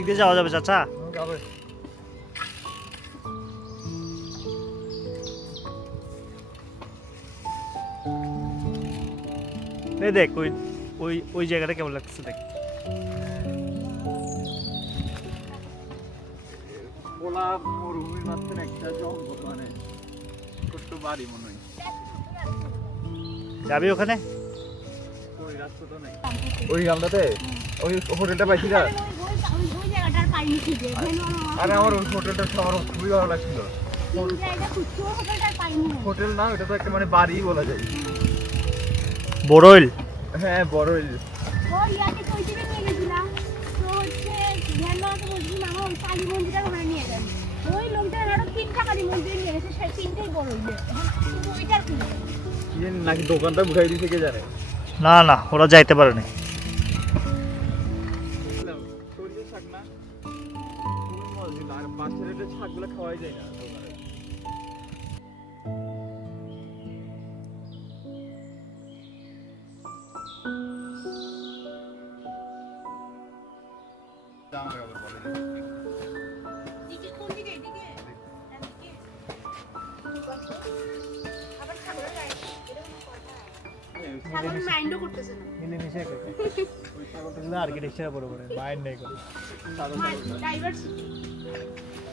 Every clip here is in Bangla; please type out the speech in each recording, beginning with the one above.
এদিক দিয়ে যাওয়া যাবে চাচা? যাবে। এই দেখ ওই ওই ওই জায়গাটা কেমন লাগছে দেখ। পোলা মরুভূমির মাঝখানে একটা জঙ্গল, মানে ছোট্ট বাড়ি মনে হয়। যাবি ওখানে? ওই রাস্তা তো নাই। ওই গ্রামটাতে ওই হোটেলটা পাইছি না। আরে আমার ওই হোটেলটা আমার খুবই ভালো লাগছিল। হোটেল না, ওটা তো একটা মানে বাড়ি বলা যায়। বড়ইল? হ্যাঁ বড়ইল। নাকি দোকানটা উঠাই দিয়েছে কে জানে। না না, ওরা যাইতে পারে না। সরিষার শাক না, আর বাচ্চাদের এটা শাকগুলো খাওয়াই যায় না দোকানে।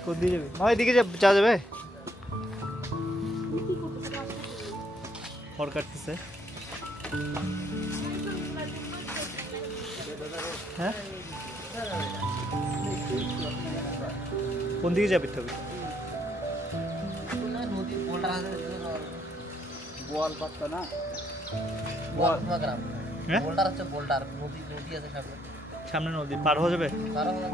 কোন দিকে যাবি? মা এদিকে যাওয়া যাবে? ফর কাটতেছে। হ্যাঁ, কোন দিকে যাবি তবে? বোয়াল পাত্তা না, হ্যাঁ বোল্ডার হচ্ছে বোল্ডার, নদী নদী আছে সামনে। সামনে নদী পার হওয়া যাবে? তারা হলো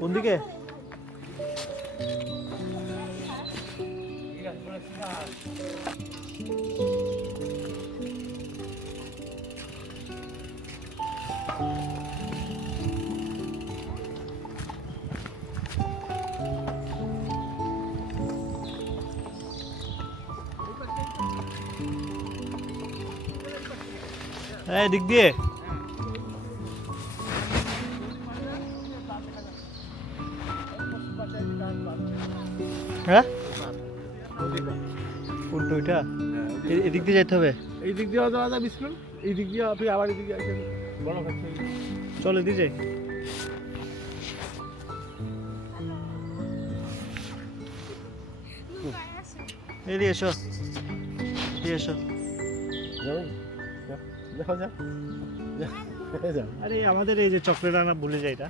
কোন দিকে? এই দিক দিয়ে? হ্যাঁ, কোনটা ওইটা? এদিক দিয়ে যেতে হবে? এই দিক দিয়ে যাওয়া যায় বিস্কুল, এই দিক দিয়ে আপনি আবার এদিকে আসেন বড় খাচ্ছে। চল এদিকে যাই। এদিকে এসো, এদিকে এসো। দেখো যা আরে আমাদের এই যে চকলেট আনা ভুলে যাই এটা।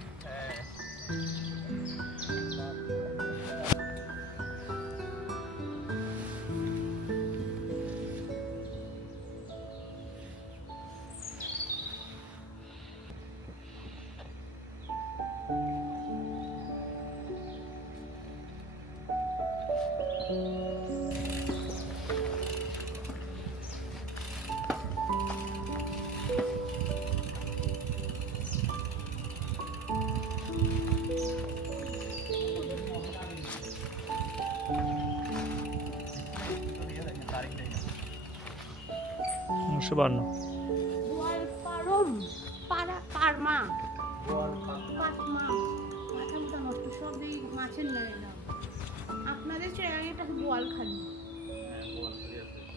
সুবর্ণ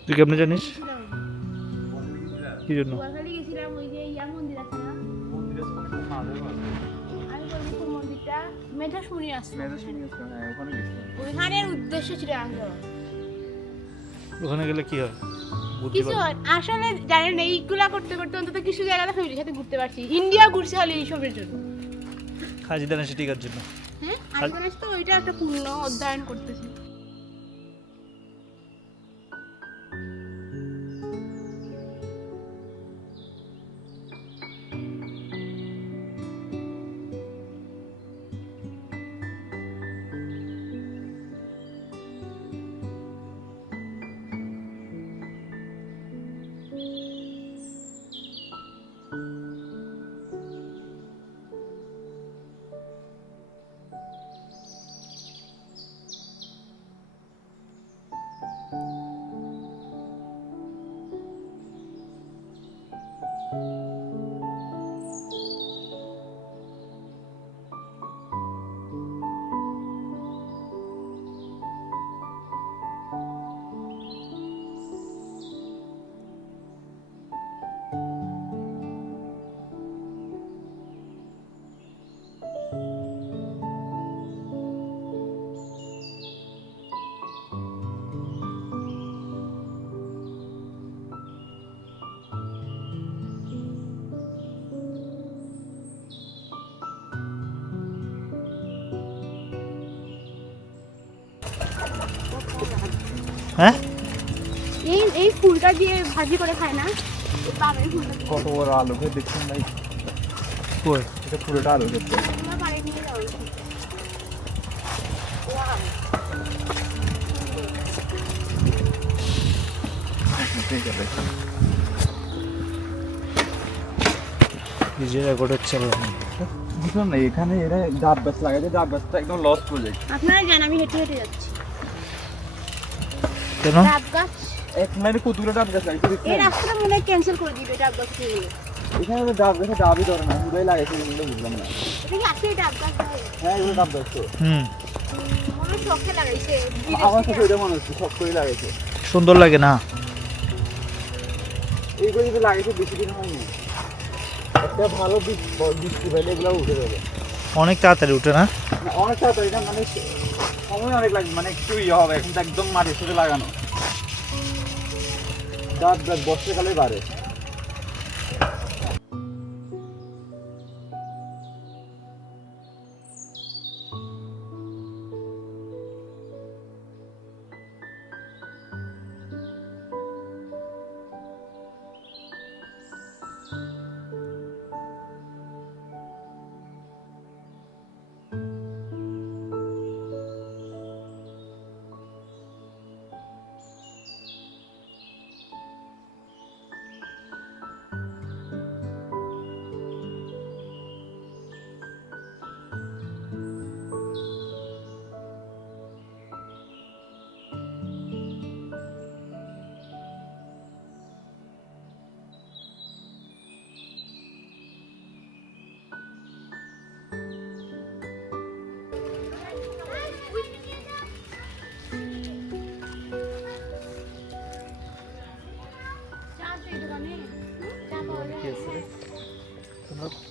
তুই কেমনে জানিস? কি জন্য? ওখানে গেলে কি হয়? কিছু আসলে জানেন না, এইগুলা করতে করতে অন্তত কিছু জায়গাতে ফ্যামিলির সাথে ঘুরতে পারছি। ইন্ডিয়া ঘুরছে হলে এইসবের জন্য, খাজিদানা টিকার জন্য। হ্যাঁ, আজকে তো ওইটা একটা পূর্ণ অধ্যয়ন করতেছি। হ্যাঁ এই ফুলটা দিয়ে ভাজি করে খায় না এই বাগানের ফুলটা দিয়ে। কত বড় আলু খেয়ে দেখছেন ভাই, কই এটা পুরোটা আলু খেতে। তোমরা বাড়ি নিয়ে যাও ওয়াও ভিডিও রেকর্ড হচ্ছে বুঝলাম না, এখানে এরা ডাব গাছ লাগাইছে, ডাব গাছটা একদম লস প্রজেক্ট। আপনারা জান আমি হেঁটে হেঁটে যাচ্ছি কেন ডাব গাছ এক লাইনে কতগুলো ডাব গাছ লাগাইছে এই দেখছেন? রাস্তাটা মনে হয় ক্যান্সেল করে দিবে ডাব গাছ দিয়ে এখানে তো ডাব গাছে ডাবই ধরে না, পুরাই লাগাইছে, এগুলো বুঝলাম না। এটা কি আসলে ডাব গাছ হয়? হ্যাঁ এগুলো ডাব গাছ তো, মনে হয় শখে লাগাইছে আমার কাছে এটা মনে হচ্ছে সব করে লাগাইছে। সুন্দর লাগে না এইগুলো যদি লাগাইছে বেশি দিন হয়নি, একটা ভালো বৃষ্টি পাইলে এগুলো উঠে যাবে। অনেক তাড়াতাড়ি উঠে না না, অনেক তাড়াতাড়ি না, মানে সময় অনেক লাগবে, মানে একটু ইয়ে হবে, এখন তো একদম মাটির সাথে লাগানো। ডাব গাছ বর্ষাকালে বাড়ে।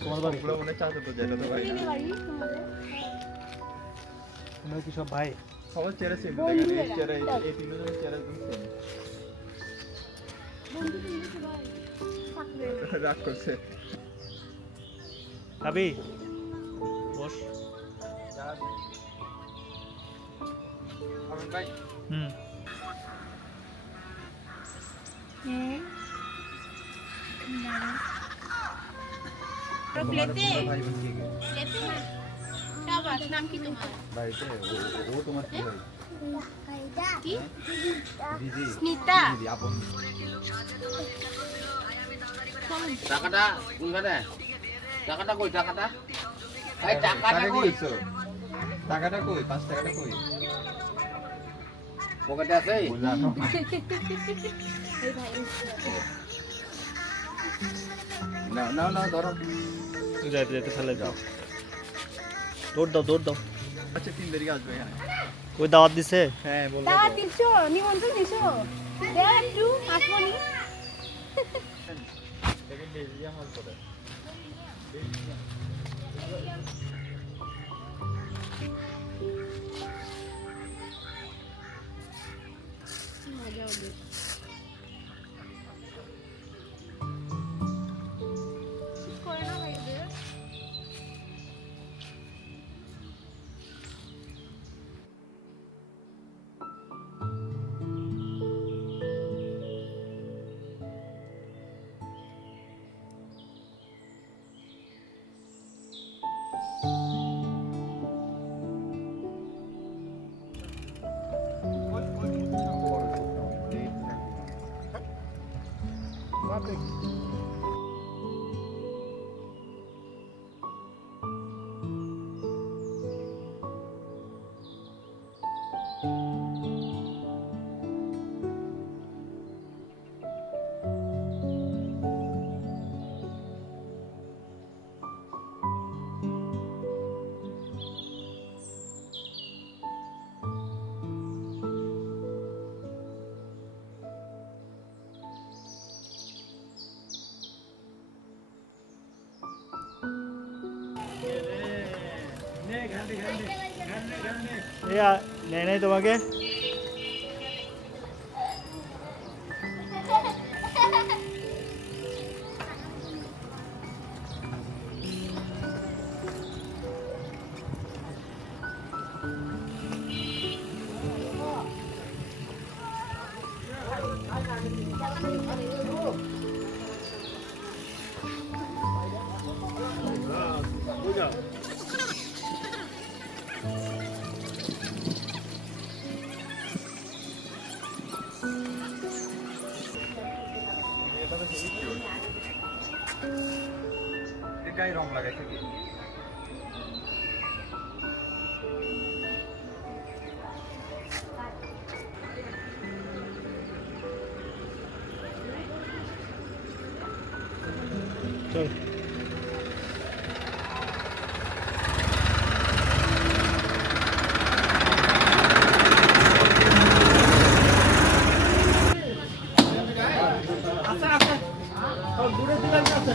তোমার বাড়ি ওগুলো মনে হয় চাচা তো যেটা তো ভাই না। তোমরা কি সব ভাই সবার চেহারা সেম, দেখেন এই চেহারা, এই তিনজনের চেহারা একদম সেম। রাগ করছে। খাবি বস আমিন ভাই, হুম প্লেটে ভাই বোন কি? প্লেটে শাবাশ নাম কি তোমার বাড়িতে ও তোমার কি ভাই? কি দিদি, স্মিতা দিদি আপন। টাকাটা কোনখানে? টাকাটা কই টাকাটা? এই টাকাটা টাকা কি কই? হইছো? টাকাটা কই? 5 টাকাটা কই? পকেটে আছে? জানো এই ভাই না না না ধরো। যাইতে যাইতে ফেলে যাও দৌড় দাও দৌড় দাও আচ্ছা 3 তারিখে আসবে এখানে। ওই দাওয়াত দিছে হ্যাঁ বলবো। দাওয়াত দিছো নিমন্ত্রণ দিছো দেয়া একটু আসবনি দেখেন বেজিয়া হল করে। মজা হবে করে না ভাই এদের নেই নেই তোমাকে এটা তো হেভি কিউট এর গায়ে রং লাগাইছে কি চল দূরে দিলে আছে